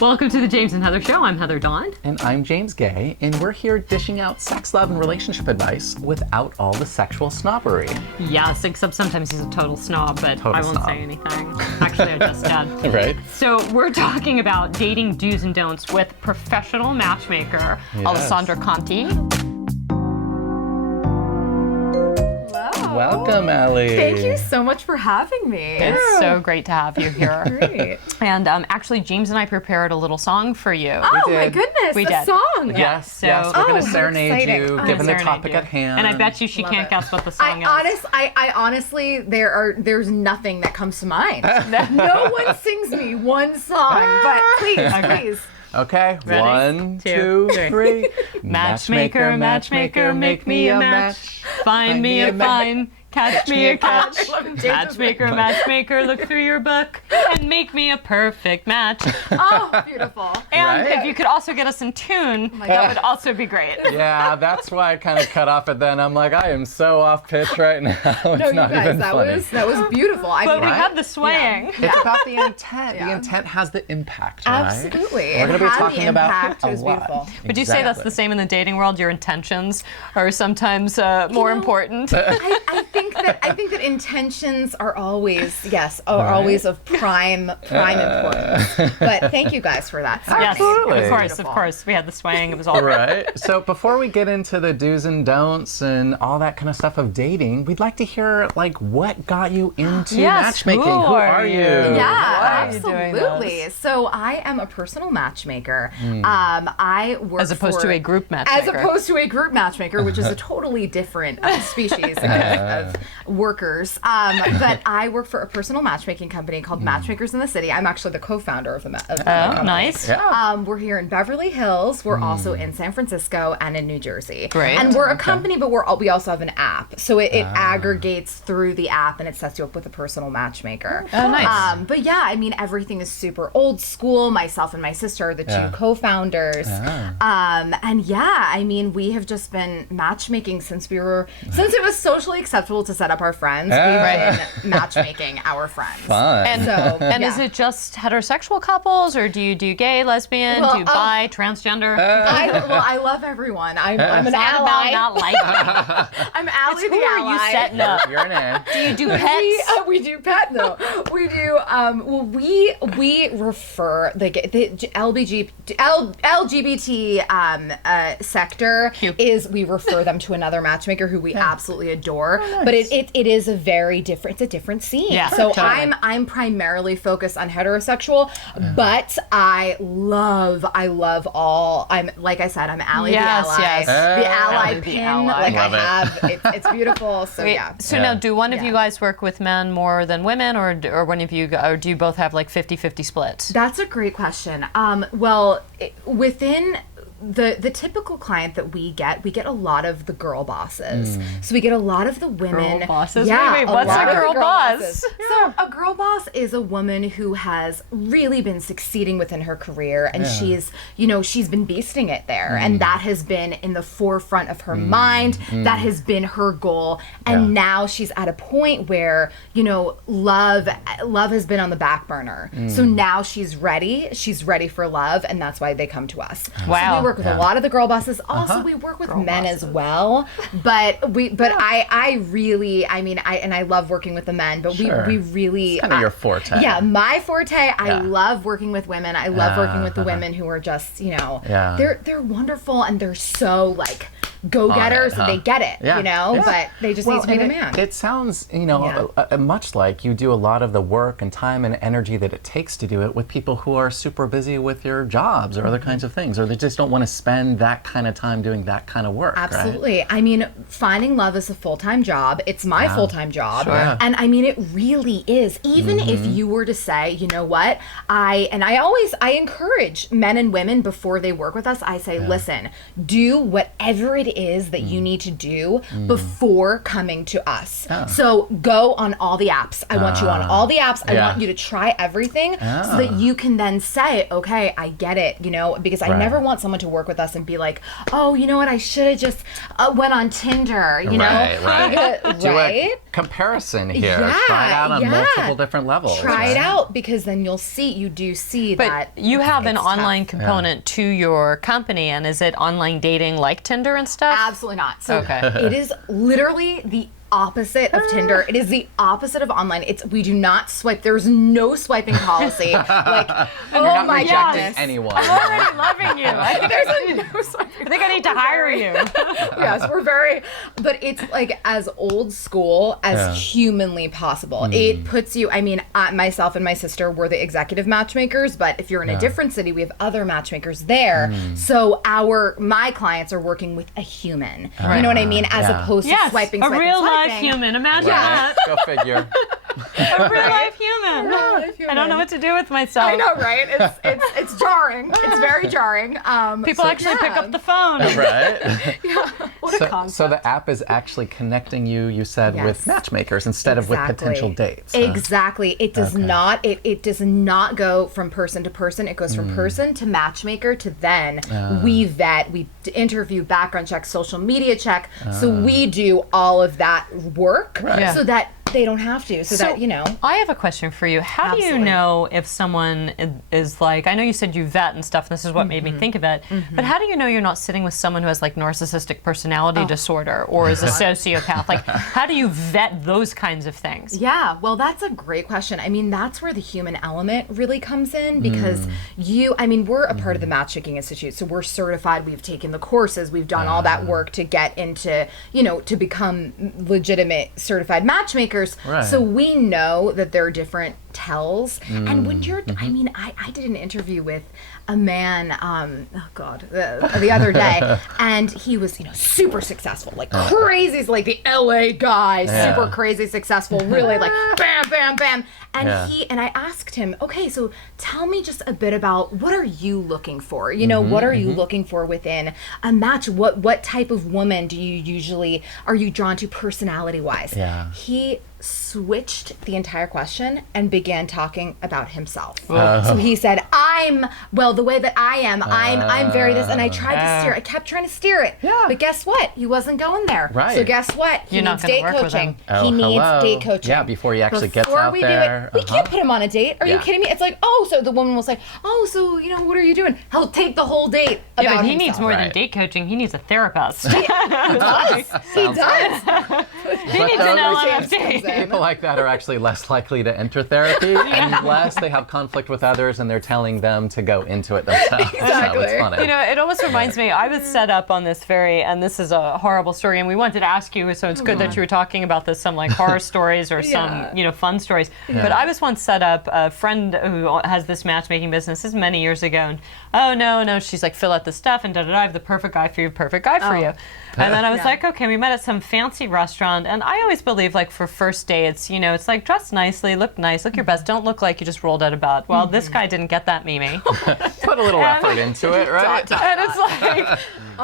Welcome to the James and Heather Show. I'm Heather Dawn. And I'm James Guay, and we're here dishing out sex, love, and relationship advice without all the sexual snobbery. Yes, except sometimes he's a total snob, but Total I won't snob. say anything. Actually, I just did. Right? So we're talking about dating do's and don'ts with professional matchmaker, Alessandra Conti. Welcome, Allie. Thank you so much for having me. It's so great to have you here. Great. And actually, James and I prepared a are sometimes important. I think that intentions are always of prime importance. But thank you guys for that. Absolutely. Of course. We had the swaying. It was all right. So before we get into the do's and don'ts and all that kind of stuff of dating, we'd like to hear what got you into matchmaking. Who are you? Yeah, Why are you doing absolutely. this? So I am a personal matchmaker. I work As opposed to a group matchmaker. As opposed to a group matchmaker, which is a totally different species of workers. But I work for a personal matchmaking company called Matchmakers in the City. I'm actually the co-founder of the company. Nice. Yeah. We're here in Beverly Hills. We're also in San Francisco and in New Jersey. Great. And we're a company, but we also have an app. So it aggregates through the app and it sets you up with a personal matchmaker. Oh, nice. But yeah, I mean, everything is super old school. Myself and my sister are the two co-founders. And yeah, I mean, we have just been matchmaking since it was socially acceptable to set up our friends. We've been matchmaking our friends. Fun. And is it just heterosexual couples, or do you do gay, lesbian, do bi, transgender? I love everyone. I'm an It's not ally. about not liking. I'm Allie Who the are ally. you setting up? You're an ad. Do you do pets? We do pet though. We do. We refer the LGBT sector is we refer them to another matchmaker who we absolutely adore. But it is a very different. It's a different scene. Yeah, so totally. I'm primarily focused on heterosexual, but I love all. I'm like I said, I'm Allie the ally. Yes. The ally Allie the pin. ally. Like Love I it. have. It's beautiful. So yeah. So now, do one of you guys work with men more than women, or one of you, or do you both have like 50-50 splits? That's a great question. Within the typical client that we get a lot of the girl bosses. So we get a lot of the women. Girl bosses? Yeah, Wait, what's lot a of the girl boss? bosses. So a girl boss is a woman who has really been succeeding within her career, and she's been beasting it there, and that has been in the forefront of her mind. That has been her goal, and now she's at a point where love has been on the back burner. So now she's ready. She's ready for love, and that's why they come to us. Wow. So we work with a lot of the girl bosses. Also, we work with men as well. But I love working with the men. But we really It's kind of your forte. Yeah, my forte. I love working with women. I love working with the women who are just they're wonderful and they're so go-getters. They get it, but they just need to be the man. It sounds, much like you do a lot of the work and time and energy that it takes to do it with people who are super busy with their jobs or other kinds of things, or they just don't want to spend that kind of time doing that kind of work. Absolutely. Right? I mean, finding love is a full-time job. It's my full-time job. Sure. And I mean, it really is. Even if you were to say, you know what, I encourage men and women before they work with us, I say, listen, do whatever it is that you need to do before coming to us. So go on all the apps. I want you on all the apps. I want you to try everything so that you can then say, okay, I get it, you know, because I never want someone to work with us and be like, oh, you know what, I should have just went on Tinder, you know? Do a comparison here. Try it out on multiple different levels. Try it out, because then you'll see, you do see that. But you have an online tough. component to your company, and is it online dating like Tinder and stuff? Absolutely not. So it is literally the opposite of Tinder. It is the opposite of online. We do not swipe. There's no swiping policy. Like, oh my goodness. Anyone. I'm already loving you. I think I need to hire you. Yes, we're very, but it's like as old school as humanly possible. It puts you, I mean, myself and my sister were the executive matchmakers, but if you're in a different city, we have other matchmakers there. So my clients are working with a human. You know what I mean? As opposed to swiping. A real life human. Imagine that. Go figure. A real life human. I don't know what to do with myself. I know, right? It's jarring. It's very jarring. People actually pick up the phone. Right? What a concept. So the app is actually connecting you said, with matchmakers instead of with potential dates. Exactly. It does not. It does not go from person to person. It goes from person to matchmaker to then we vet, we interview, background check, social media check. So we do all of that work so that they don't have to. So that, you know. I have a question for you. How do you know if someone is like, I know you said you vet and stuff, and this is what made me think of it, but how do you know you're not sitting with someone who has like narcissistic personality disorder or is a sociopath? Like, how do you vet those kinds of things? Yeah, well, that's a great question. I mean, that's where the human element really comes in, because we're a part of the Matchmaking Institute, so we're certified, we've taken the courses, we've done all that work to get into, you know, to become legitimate certified matchmakers. So we know that there are different tells. And when you're, I mean, I did an interview with a man, the other day, and he was, you know, super successful, like crazy, like the LA guy, super crazy successful, really like bam, bam, bam. And I asked him, okay, so tell me just a bit about what are you looking for? You know, what are you looking for within a match? What type of woman are you drawn to personality wise? He switched the entire question and began talking about himself. So he said, the way that I am, I'm very this, and I kept trying to steer it. But guess what? He wasn't going there. So guess what? He needs date coaching. He needs date coaching. Yeah, before he actually gets out there. We can't put him on a date. Are you kidding me? It's like, so the woman will say, so, you know, what are you doing? He'll take the whole date about but he himself. needs more than date coaching. He needs a therapist. He does. He needs an LMFT. People like that are actually less likely to enter therapy unless they have conflict with others and they're telling them to go into it themselves. Exactly. So it's funny. You know, it almost reminds me, I was set up on this and this is a horrible story, and we wanted to ask you, so it's good that you were talking about this, some like horror stories or some, you know, fun stories. But I was once set up, a friend who has this matchmaking business, this is many years ago, and no, she's like, fill out the stuff, and I have the perfect guy for you, And then I was like, okay, we met at some fancy restaurant, and I always believe, like, for first dates, you know, it's like, dress nicely, look nice, look your best, don't look like you just rolled out of bed. Well, this guy didn't get that, Mimi. Put a little effort into it, right? And it's like,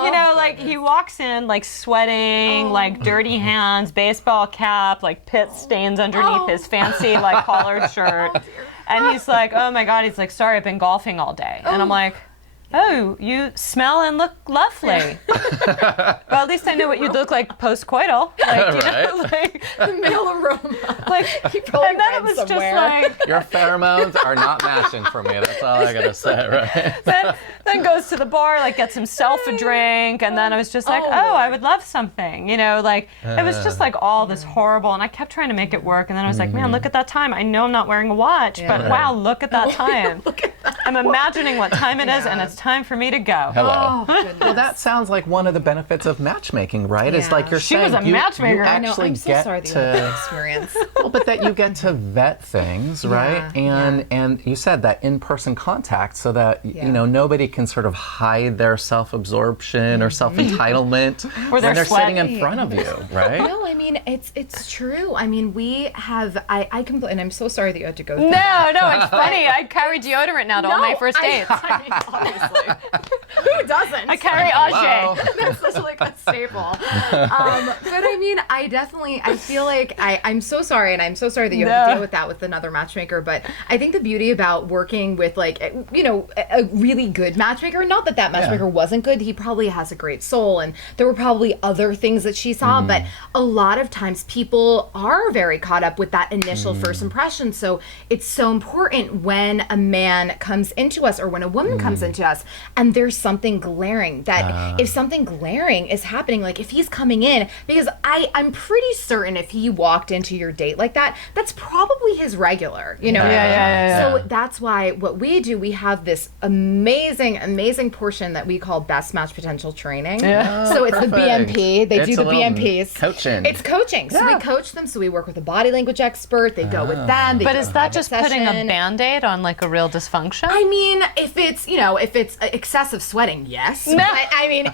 you know, like, he walks in, like, sweating, like, dirty hands, baseball cap, like, pit stains underneath his fancy, like, collared shirt. And he's like, oh my God, he's like, sorry, I've been golfing all day. And I'm like, oh, you smell and look lovely. Well, at least I know what you'd look like post-coital. Like, you know, like the male aroma. Like, and then it was somewhere. just like, your pheromones are not matching for me. That's all I gotta say, right? then goes to the bar, like gets himself a drink, and then I was just like, I would love something, you know, like it was just like all this horrible, and I kept trying to make it work, and then I was like, man, look at that time. I know I'm not wearing a watch, but wow, look at that time. Look at that. I'm imagining what time it is, and it's time for me to go. Hello. Well, that sounds like one of the benefits of matchmaking, right? It's like you're She saying was a you matchmaker. actually I'm so get sorry that you to had that experience. well, but that you get to vet things, right? And you said that in-person contact, so that you know nobody can sort of hide their self-absorption or self-entitlement when they're sitting in front of you, right? No, I mean it's true. I mean we have I completely, and I'm so sorry that you had to go through No, that. it's funny. I carry deodorant now to all my first dates. I mean, obviously. Who doesn't? I carry Ajay. That's such like a staple. But I mean, I feel like I'm so sorry, and I'm so sorry that you have to deal with that with another matchmaker. But I think the beauty about working with like, a really good matchmaker, not that matchmaker wasn't good, he probably has a great soul, and there were probably other things that she saw, but a lot of times people are very caught up with that initial first impression. So it's so important when a man comes into us or when a woman comes into us and there's something glaring, that if something glaring is happening, like if he's coming in, because I'm pretty certain if he walked into your date like that, that's probably his regular, So that's why what we do, we have this amazing portion that we call Best Match Potential Training. So it's the BMP. They do the BMPs. Coaching. It's coaching. So we coach them. So we work with a body language expert. They go with them. But is that just putting a Band-Aid on like a real dysfunction? I mean, if it's excessive sweating, yes. No. But I mean,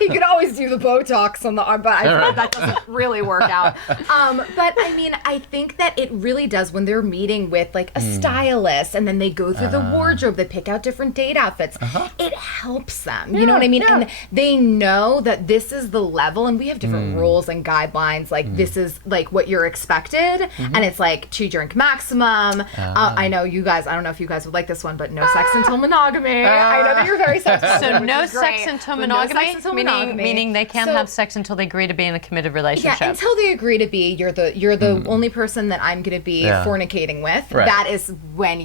you could always do the Botox on the arm, but I feel like that doesn't really work out. But I mean, I think that it really does when they're meeting with like a stylist and then they go through the wardrobe, they pick out different date outfits. It helps them. You know what I mean? And they know that this is the level, and we have different rules and guidelines. Like this is like what you're expected, and it's like 2-drink maximum. I know you guys. I don't know if you guys would like this one, but no sex until monogamy. I know that you're very sexual. So no sex until monogamy, meaning they can't have sex until they agree to be in a committed relationship. Yeah, until they agree to be. You're the only person that I'm going to be fornicating with. Right. That is when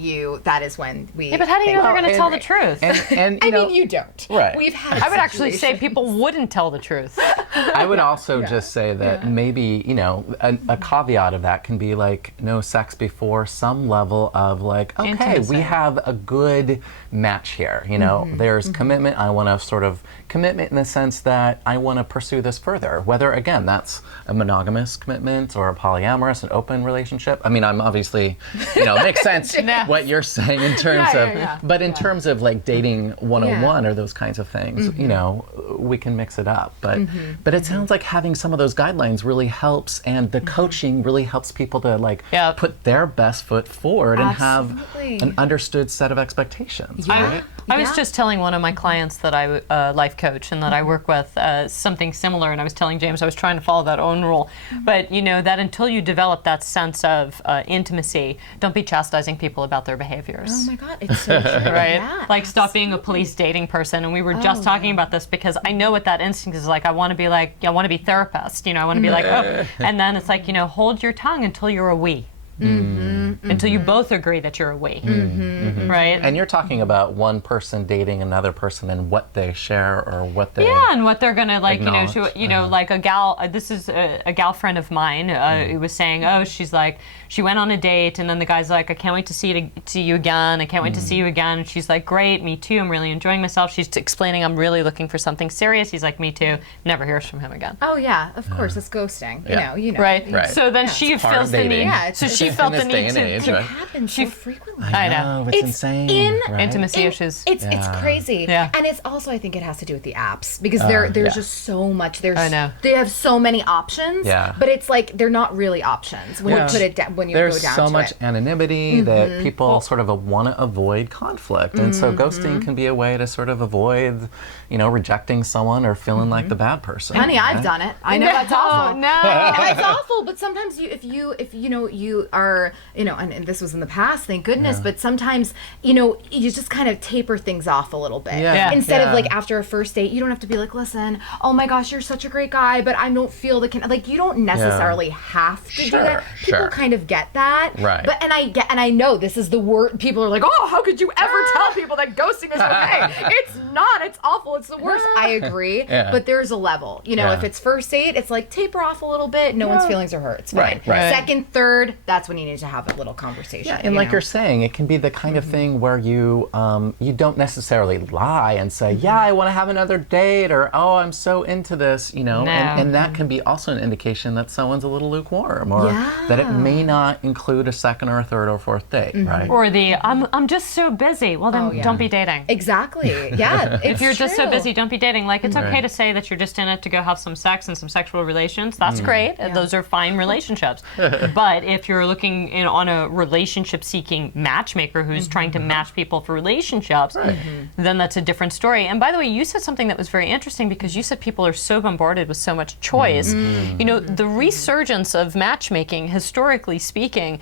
we. Yeah, but how do you know they're going to tell the truth? And I mean, you don't. Right. We've had. I would actually say people wouldn't tell the truth. I would also just say that maybe, a caveat of that can be like no sex before some level of like, okay, Intimacy. we have a good match here. There's commitment. I want to sort of commitment in the sense that I want to pursue this further, whether again, that's a monogamous commitment or a polyamorous, an open relationship. I mean, I'm obviously, makes sense what you're saying in terms but in terms of like dating 101 or those kinds of things, we can mix it up. But it sounds like having some of those guidelines really helps, and the coaching really helps people to like put their best foot forward and have an understood set of expectations. Right? I was just telling one of my clients that I life coach and that I work with something similar, and I was telling James I was trying to follow that own rule. But that until you develop that sense of intimacy, don't be chastising people about their behaviors. Oh my God, it's so true. Right? Yeah, like stop being a police dating person. And we were just talking about this because I know what that instinct is like. I want to be like, I want to be therapist. I want to be like, oh. And then it's like, hold your tongue until you're a we. Until you both agree that you're a we, right? And you're talking about one person dating another person and what they share or what they and what they're gonna like, like a gal. This is a gal friend of mine who was saying, she's like, she went on a date and then the guy's like, I can't wait to see you again. I can't wait to see you again. And she's like, great, me too. I'm really enjoying myself. She's explaining, I'm really looking for something serious. He's like, me too. Never hears from him again. Oh yeah, of course, it's ghosting. You know. Right. So then she feels the need. So she felt the need to. It happens so frequently. I know. It's insane. Intimacy issues. It's crazy. Yeah. And it's also, I think it has to do with the apps because there's just so much. I know. They have so many options. Yeah. But it's like they're not really options when you put it down. When you there's go down so to much it. anonymity that people sort of want to avoid conflict, and so ghosting can be a way to sort of avoid, rejecting someone or feeling like the bad person. Honey, I've done it. I know that's awful. No, it's awful. But sometimes if you are, and this was in the past, thank goodness. But sometimes, you just kind of taper things off a little bit. Instead of like after a first date, you don't have to be like, listen, oh my gosh, you're such a great guy, but I don't feel like you don't necessarily have to do that. People kind of get that. Right. But and I know this is the word. People are like, oh, how could you ever tell people that ghosting is okay? It's not. It's awful. It's the worst. I agree. But there's a level. If it's first date, it's like taper off a little bit. No one's feelings are hurt. It's fine. Right. Second, third, that's when you need to have a little conversation. Yeah, and like you're saying, it can be the kind of thing where you don't necessarily lie and say, yeah, I want to have another date, or oh, I'm so into this, No. and that can be also an indication that someone's a little lukewarm, or that it may not include a second or a third or fourth date, right? Or I'm just so busy. Well, then don't be dating. Exactly. Yeah. If you're just so busy, don't be dating. Like, it's okay to say that you're just in it to go have some sex and some sexual relations. That's great. Those are fine relationships. But if you're looking on a relationship-seeking matchmaker who's trying to match people for relationships, then that's a different story. And by the way, you said something that was very interesting because you said people are so bombarded with so much choice. You know, the resurgence of matchmaking, historically speaking,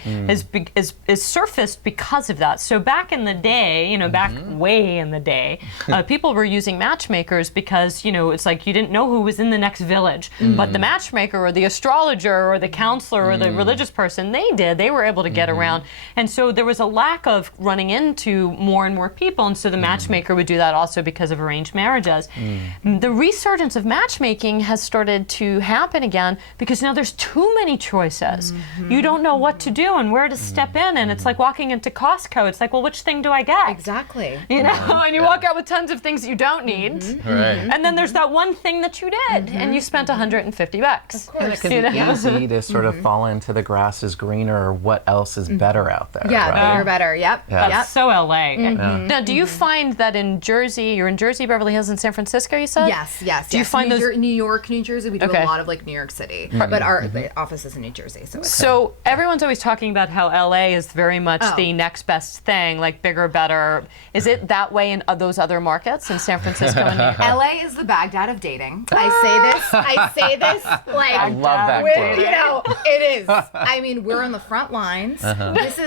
is surfaced because of that. So back in the day, you know, back way in the day, people were using matchmakers because, you know, it's like you didn't know who was in the next village, but the matchmaker or the astrologer or the counselor or the religious person, they were able to get around. And so there was a lack of running into more and more people, and so the matchmaker would do that also because of arranged marriages. The resurgence of matchmaking has started to happen again because now there's too many choices. You don't know what to do and where to step in, and it's like walking into Costco. It's like, well, which thing do I get? Exactly. You know, and you walk out with tons of things that you don't need. And then there's that one thing that you did, and you spent $150. Of course. And it can be easy to sort of fall into the grass is greener or what else is better out there. Yeah, right? bigger, better. Yep. That's so LA. Now, do you find that in Jersey, you're in Jersey, Beverly Hills, and San Francisco, you said? Yes. Do you find those? New York, New Jersey, we do a lot of like New York City, but our office is in New Jersey. So everyone's always talking about how LA is very much the next best thing, like bigger, better. Is it that way in those other markets in San Francisco and New York? LA is the Baghdad of dating. I say this like I love that with, quote. you know, it is. I mean, we're on the front lines. It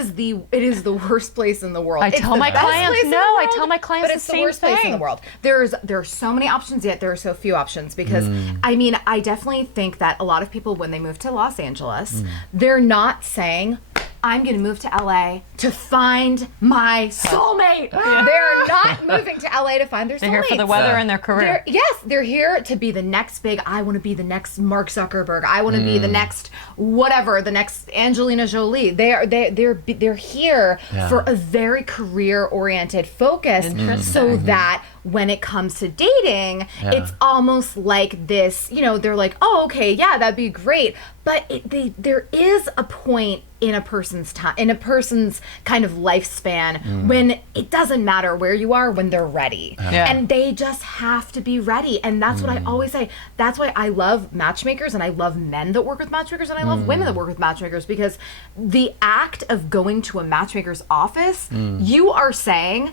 is the worst place in the world. I tell my clients, but it's the worst place in the world. There are so many options, yet there are so few options because I mean, I definitely think that a lot of people when they move to Los Angeles, they're not saying, I'm going to move to LA to find my soulmate. They're not moving to LA to find their soulmate. They're here for the weather and their career. They're here to be the next big, I want to be the next Mark Zuckerberg. I want to be the next whatever, the next Angelina Jolie. They're here for a very career-oriented focus so that when it comes to dating, it's almost like this, you know, they're like, oh, okay, yeah, that'd be great. But there is a point in a person's time, in a person's kind of lifespan when it doesn't matter where you are, when they're ready. And they just have to be ready. And that's what I always say. That's why I love matchmakers and I love men that work with matchmakers and I love women that work with matchmakers because the act of going to a matchmaker's office, you are saying,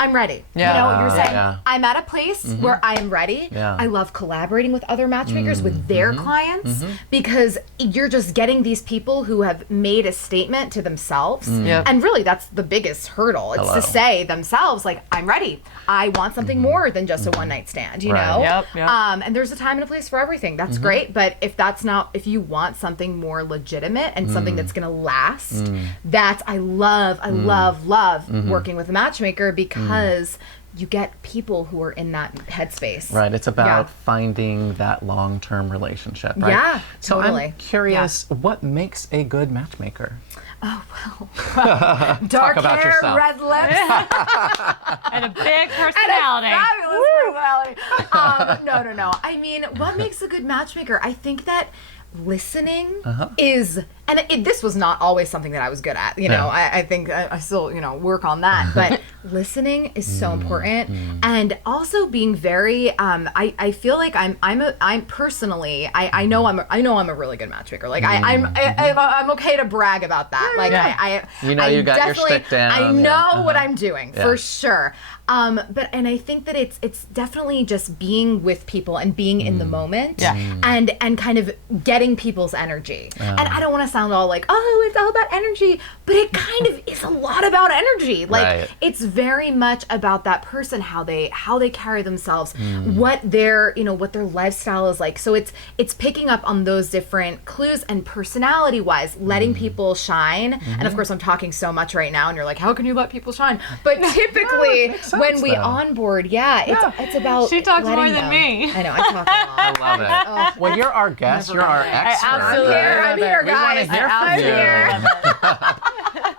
I'm ready. You know, you're saying, I'm at a place where I am ready. I love collaborating with other matchmakers, with their clients, because you're just getting these people who have made a statement to themselves. And really, that's the biggest hurdle. It's to say themselves, like, I'm ready. I want something more than just a one-night stand, you know? And there's a time and a place for everything. That's great. But if you want something more legitimate and something that's going to last, I love working with a matchmaker because you get people who are in that headspace. Right. It's about finding that long-term relationship, right? Yeah, So totally. I'm curious, what makes a good matchmaker? Oh, well. Dark about hair, yourself. red lips. And a big personality. Fabulous personality. No. I mean, what makes a good matchmaker? I think that listening is, and this was not always something that I was good at. You know, I think I still, you know, work on that. But listening is so important, and also being very. I feel like I'm personally. I know I'm a really good matchmaper. Like I'm okay to brag about that. Like you got your shtick down. I know what I'm doing for sure. And I think that it's definitely just being with people and being in the moment, and kind of getting people's energy. And I don't want to sound all like, oh, it's all about energy, but it kind of is a lot about energy. Like it's very much about that person, how they carry themselves, what their lifestyle is like. So it's picking up on those different clues and personality wise, letting people shine. And of course, I'm talking so much right now, and you're like, how can you let people shine? But typically, when we onboard, it's about she talks more than them. me. I know, I talk a lot. I love it. Well, you're our guest. You're our expert. I'm here, guys. We want to hear from I'm you. here.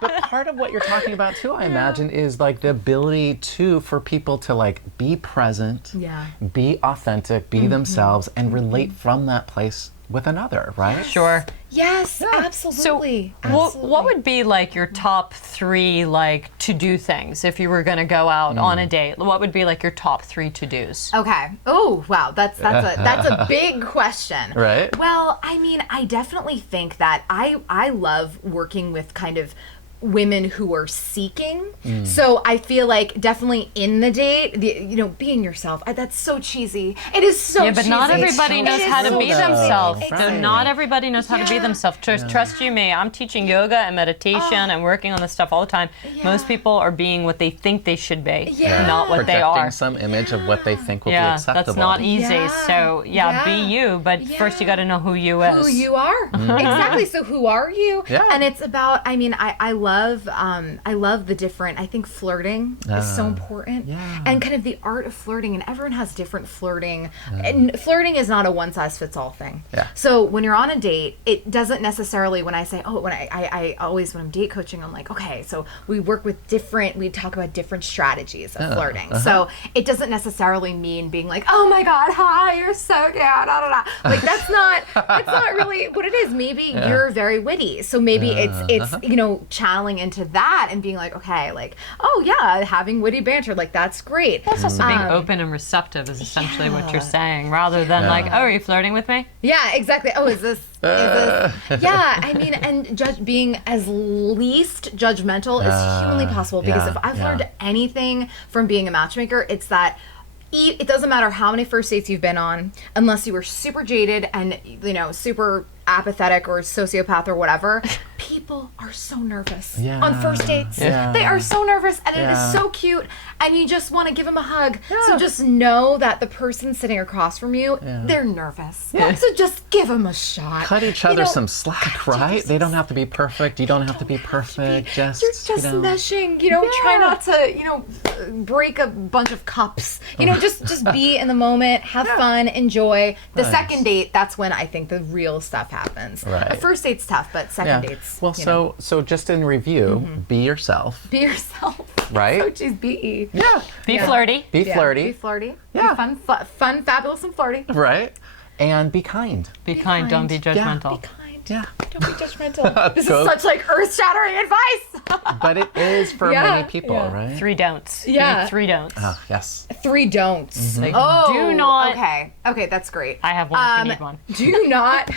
But part of what you're talking about too, I imagine, is like the ability for people to like be present, be authentic, be themselves, and relate from that place with another, right? Sure. Yes, absolutely. What would be like your top 3 like to-do things if you were going to go out on a date? What would be like your top 3 to-dos? Okay. Oh, wow. That's a big question. Right. Well, I mean, I definitely think that I love working with kind of women who are seeking. So I feel like definitely in the date, being yourself. That's so cheesy. It is so cheesy. Yeah, but not everybody knows how to be themselves. Exactly. So not everybody knows how to be themselves. Trust you me, I'm teaching yoga and meditation and working on this stuff all the time. Most people are being what they think they should be, not what they are. Projecting some image of what they think will be acceptable. That's not easy. So be you, but first you got to know who you is. Who you are. Exactly. So who are you? Yeah. And it's about, I mean, I love the different, I think flirting is so important. Yeah. And kind of the art of flirting, and everyone has different flirting. And flirting is not a one size fits all thing. Yeah. So when you're on a date, it doesn't necessarily, when I say, when I always, when I'm date coaching, I'm like, okay, so we talk about different strategies of flirting. So it doesn't necessarily mean being like, oh my God, hi, you're so cute, Like that's not really what it is. Maybe you're very witty. So maybe it's channeling into that and being like, okay, like, oh yeah, having witty banter, like that's great. That's also being open and receptive is essentially what you're saying, rather than like, oh, are you flirting with me? Yeah, exactly. Oh, is this? Yeah, I mean, and being as least judgmental as humanly possible. Because if I've learned anything from being a matchmaker, it's that it doesn't matter how many first dates you've been on, unless you were super jaded and super apathetic or sociopath or whatever. People are so nervous on first dates. Yeah. They are so nervous, and it is so cute, and you just want to give them a hug. So just know that the person sitting across from you, they're nervous. So just give them a shot. Cut each other some slack, right? They don't have to be perfect. You don't have to be perfect. You're just meshing. Try not to break a bunch of cups. Just be in the moment, have fun, enjoy. The second date, that's when I think the real stuff happens. Right. A first date's tough, but second date's. Well, so just in review, be yourself. Be yourself. Right? So geez, be. Yeah. Be flirty. Be flirty. Be flirty. Yeah. Be fun, fabulous, and flirty. Right. And be kind. Be kind. Don't be judgmental. Be kind. Yeah. Don't be judgmental. This is such like earth-shattering advice. But it is for many people, right? 3 don'ts. Yeah. 3 don'ts. Oh, yes. 3 don'ts. Like, Oh, do not. Okay, that's great. I have one if you need one. Do not.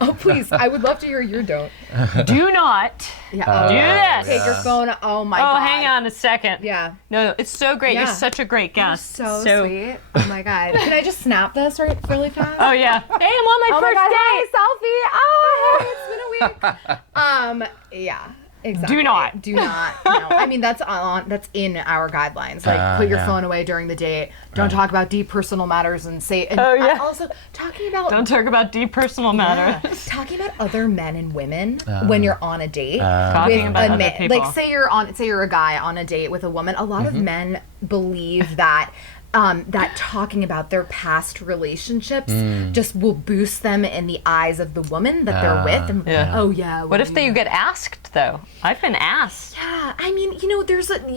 Oh, please. I would love to hear your don't. Do not Yeah. do this. Take your phone. Oh my God. Oh, hang on a second. Yeah. No, it's so great. Yeah. You're such a great guest. So sweet. Oh my God. Can I just snap this really fast? Oh yeah. Hey, I'm on my Oh my first God. date. Hey, selfie. Oh, hey, it's been a week. Yeah. Exactly. Do not. Do not. No. I mean, that's in our guidelines. Like, put your phone away during the date. Don't talk about deep personal matters and say. And also, talking about. Don't talk about deep personal matters. Talking about other men and women when you're on a date. Talking about other people. Like, say you're a guy on a date with a woman. A lot of men believe that. That talking about their past relationships just will boost them in the eyes of the woman that they're with. And, oh yeah. What if they get asked though? I've been asked. Yeah, I mean, you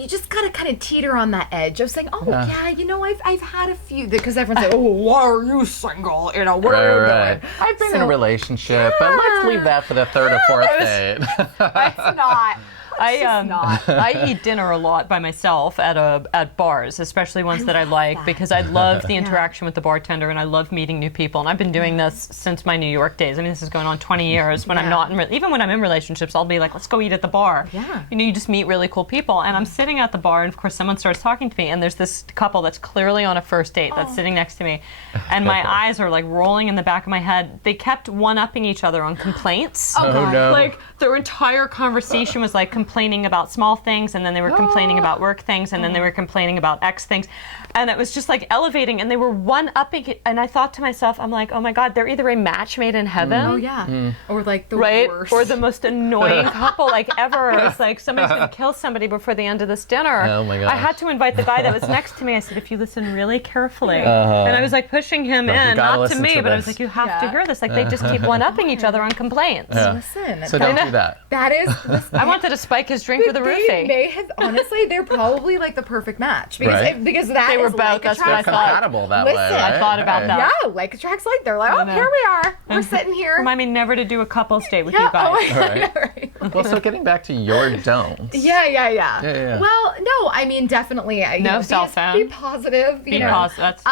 just gotta kind of teeter on that edge of saying, I've had a few, because everyone's like, oh, why are you single? What are you doing? I've been in a relationship, but let's leave that for the 3rd or 4th date. It's not. I eat dinner a lot by myself at bars, especially ones that I like, because I love the interaction with the bartender and I love meeting new people. And I've been doing this since my New York days. I mean, this is going on 20 years. When I'm not even when I'm in relationships, I'll be like, let's go eat at the bar. Yeah. You just meet really cool people. And I'm sitting at the bar, and of course, someone starts talking to me, and there's this couple that's clearly on a first date that's sitting next to me, and my eyes are like rolling in the back of my head. They kept one-upping each other on complaints. Oh, God. no. Like their entire conversation was like complaining about small things, and then they were complaining about work things, and then they were complaining about X things, and it was just like elevating, and they were one-upping it. And I thought to myself, I'm like, oh my God, they're either a match made in heaven, Oh yeah, or like the right, worst, or the most annoying couple like ever. It's like somebody's gonna kill somebody before the end of this dinner. Oh my gosh. I had to invite the guy that was next to me. I said, if you listen really carefully, and I was like pushing him in, not to listen me, to but I was this. like, you have to hear this. Like they just keep one-upping each other on complaints. Listen, So don't do that. that is. I wanted to spike spike his drink with a roofie. They may have, honestly, they're probably like the perfect match. Because, Right. because that They were is both, like that's what I attracts thought. Compatible that Listen, way, I right? thought about that. Yeah, like attracts like. They're like, oh, know. here we are. We're sitting here. Remind me never to do a couple's date with Yeah, you guys. oh my God, Right. right. Well, so getting back to your don'ts. Yeah. Well, no, I mean, definitely. No cell phone. Be positive. Be positive.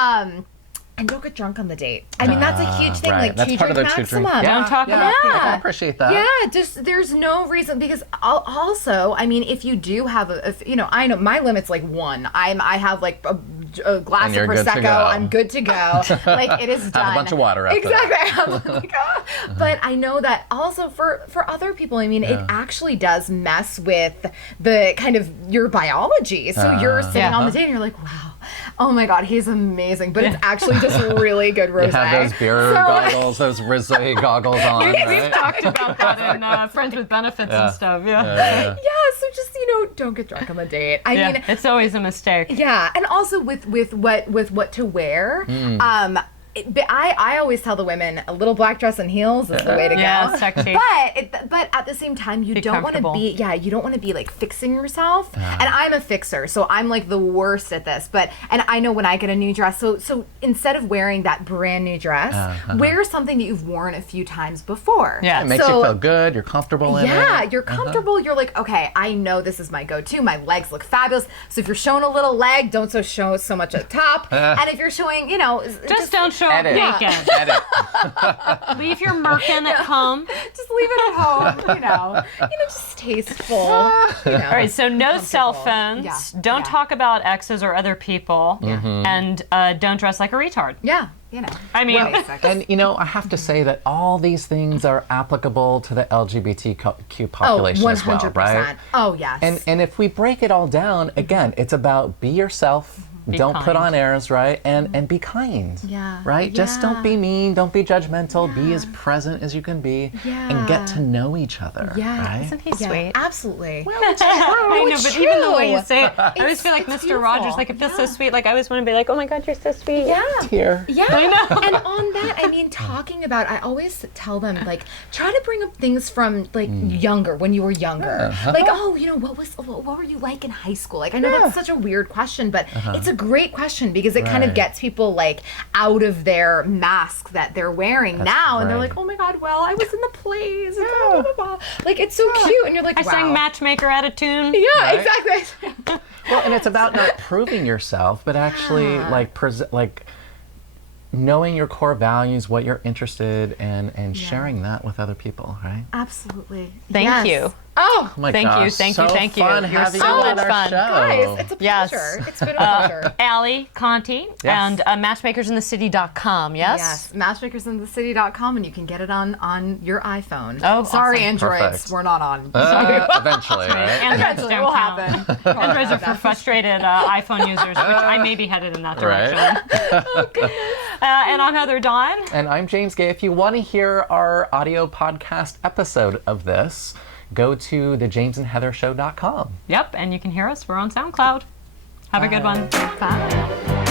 And don't get drunk on the date. I mean, that's a huge thing. Right. Like That's part of two-drink the two-drink. maximum. Don't talk about I people. can appreciate that. Yeah, just there's no reason because also, I mean, if you do have I know my limit's like 1. I have like a glass And of you're good to prosecco. go. I'm good to go. Like it is done. Have a bunch of water after Exactly. But I know that also for other people, I mean, it actually does mess with the kind of your biology. So you're sitting on the date and you're like, wow. Oh my God, he's amazing, but it's actually just really good rosé. You have those beer goggles, those rosé goggles on, We've right? talked about that in Friends with Benefits and stuff. Yeah. So just don't get drunk on the date. I Yeah, mean, it's always a mistake. yeah, and also with what to wear. I always tell the women a little black dress and heels is the way to go. Yeah, sexy. But at the same time, you don't want to comfortable. you don't want to be like fixing yourself. And I'm a fixer, so I'm like the worst at this. And I know when I get a new dress, so instead of wearing that brand new dress, wear something that you've worn a few times before. Yeah. It makes you feel good. You're comfortable in it. Yeah, you're comfortable. You're like, okay, I know this is my go-to. My legs look fabulous. So if you're showing a little leg, don't show so much at top. And if you're showing, Just don't show up Edit. naked. Edit. Leave your merkin at home. just leave it at home. Just tasteful. All right, so no cell comfortable. phones. Yeah, Don't yeah. talk about exes or other people. And don't dress like a retard. Yeah, I mean, basics. And I have to say that all these things are applicable to the LGBTQ population as well, 100%. right? Oh, yes. And if we break it all down, again, it's about be yourself. Be Don't put kind. on airs, right? And be kind. Yeah. Right? Just don't be mean. Don't be judgmental. Be as present as you can be. And get to know each other. Yeah. Right? isn't he sweet? Absolutely. I know, but even the way you say it, I always It's- feel like it's Mr. Rogers. beautiful. Like it feels so sweet. Like I always want to be like, oh my God, you're so sweet. Yeah. Here. Yeah. I know. And on that, I mean, talking about, I always tell them, like, try to bring up things from, like, younger, when you were younger. Like, what were you like in high school? Like, I know that's such a weird question, but it's a great question because it kind of Right. gets people, like, out of their mask that they're wearing now. And they're right. like, oh my God, well, I was in the plays. And blah, blah, blah, blah. Like, it's so cute. And you're like, I wow. sang Matchmaker out of tune. Yeah, Right? exactly. Well, and it's about not proving yourself, but actually like knowing your core values, what you're interested in, and sharing that with other people, right? Absolutely. Thank Yes. you. Oh, Oh my Thank you, gosh, thank so you, thank you. fun You're having so you on much our fun. show. guys, it's a Yes. pleasure. It's been a pleasure. Allie Conti and matchmakersinthecity.com, yes? Yes, matchmakersinthecity.com, and you can get it on your iPhone. Oh, sorry, awesome. Androids, Perfect. we're not on. Eventually, right? Androids Eventually, don't it will count. happen. Androids are for frustrated iPhone users, which I may be headed in that direction. And I'm Heather Dawn. And I'm James Guay. If you want to hear our audio podcast episode of this, go to thejamesandheathershow.com. Yep, and you can hear us. We're on SoundCloud. Have a good one. Bye.